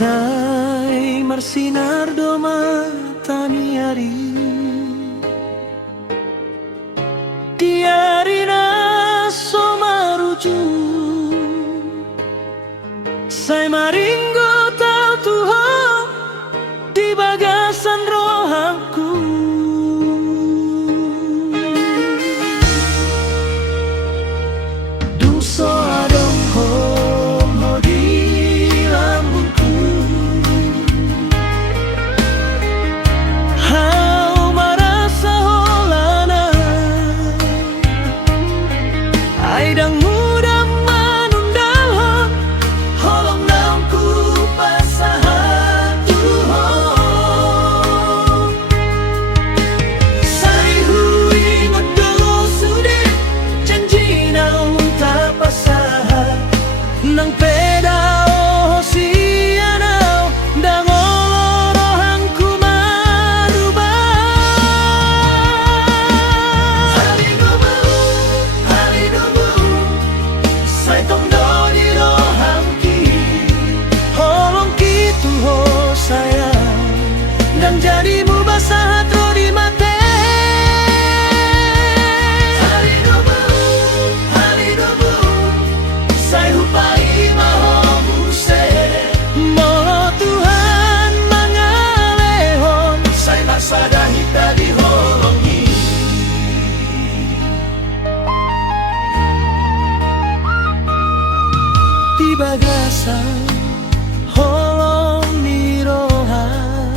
Sai marsinar do mataniari Tiari na somaruju Sai maringgo tau Tuhan di bagasan rohaku Dung so adong hom ho di lambungku Hau marasa holana Aidang muda manundal holong naungku pasahan Tuhan Sai hui ngodo sude janji naung tak pasahan Nang peda oh sianau dang olorohanku marubah Halinumu Sai tong do di rohanki Holong kitu ho sayang Dan jadimu basah tro di mate Halinumu Sai hupai mahomuse Molo Tuhan mangalehon Sai maksada hita diholongi Di bagasan holong ni rohan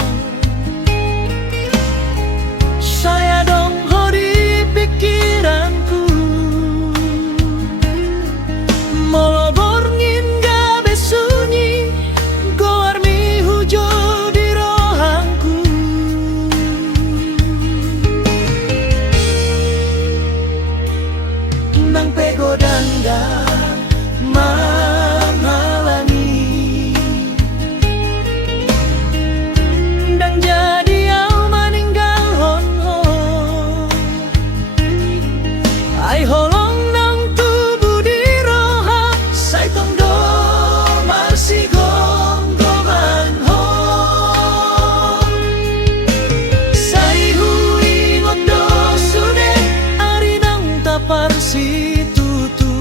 Saya dong ho di pikiranku Molo borngin gabe sunyi Goar mi hujo di rohanku Nang pegodangga menghalangi Dan jadi au maninggal honho Ai holong nang tubuh di roha Sai tong do marsigong goman ho Sai hui ngodo sude ari nang tapar si tutu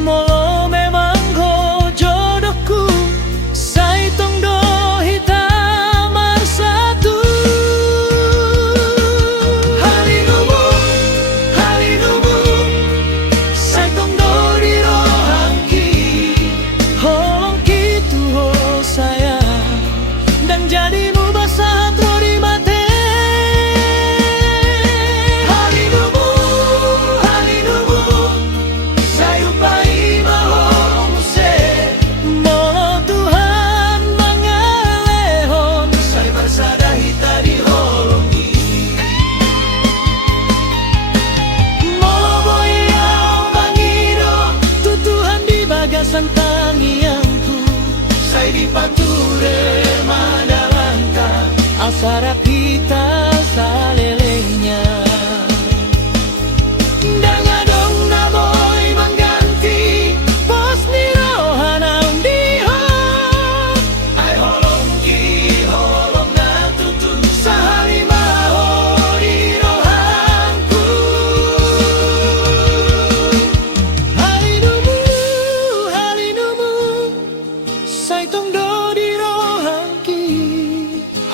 Molo memang ho jodohku Sai tong do hitam marsatu Halinumu Sai tong do di rohanki Holong kitu ho sayang Dan jadimu basah tro di mate Halinumu Sai upai mahomuse Molo Tuhan mangalehon Sai marsada hita diholongi Molo boyau mangido Tutuhan di bagasan tangianku Sai dipanture madalangka Asara kita salelenya Dan adong naboy mengganti Pos ni rohanaung dihon Ai holong na tutu Sahalima ho di rohanku Halinumu Sai tong do di rohanki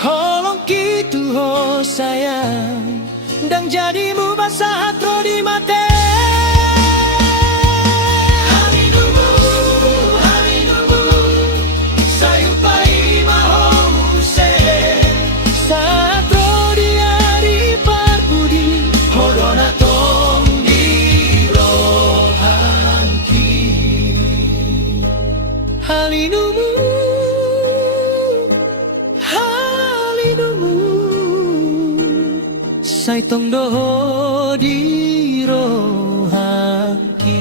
Holong kitu ho sayang Dan jadimu basah tro di mate Halinumu Sai upai mahomuse Satro dia di parbudi Hodona tong di rohanki Halinumu Sai tong do di rohanki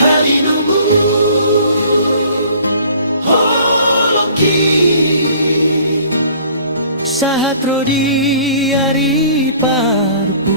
Halinumu holong ki Sahatro di ari parpu